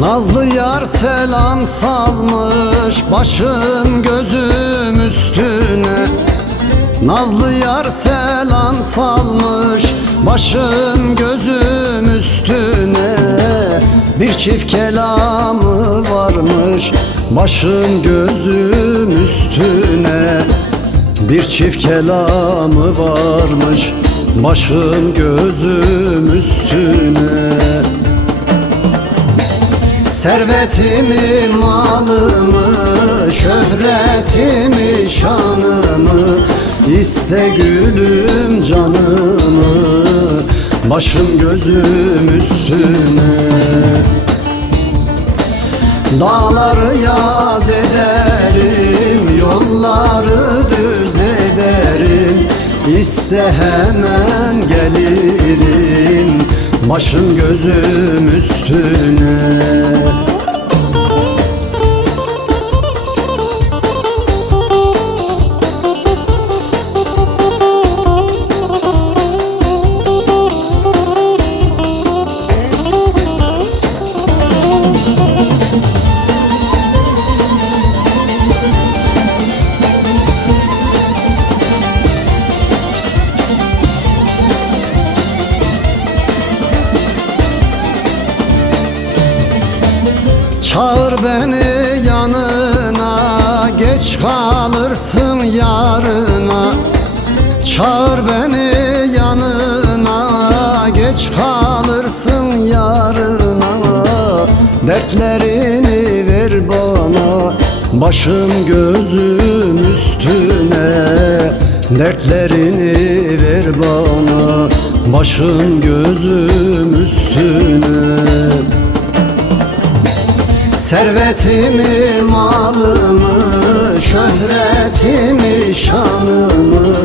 Nazlı yar selam salmış başım gözüm üstüne. Nazlı yar selam salmış başım gözüm üstüne. Bir çift kelamı varmış başım gözüm üstüne. Bir çift kelamı varmış başım gözüm üstüne Servetimi, malımı, şöhretimi, şanımı iste gülüm canımı Başım gözüm üstüne. Dağları yaz ederim, yolları düz ederim İste hemen gelirim, başım gözüm üstüne Çağır beni yanına Geç kalırsın yarına. Çağır beni yanına Geç kalırsın yarına. Dertlerini ver bana Başım gözüm üstüne. Dertlerini ver bana Başım gözüm üstüne Servetimi, malımı, şöhretimi, şanımı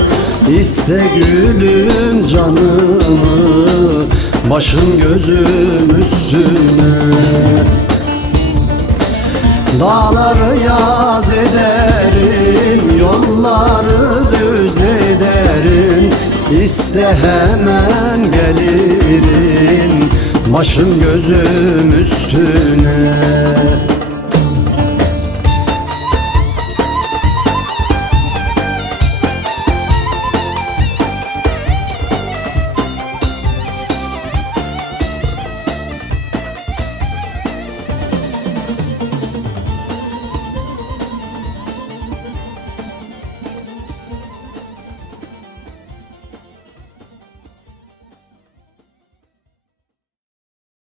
iste gülüm canımı Başım gözüm üstüne. Dağları yaz ederim, yolları düz ederim İste hemen gelirim, başım gözüm üstüne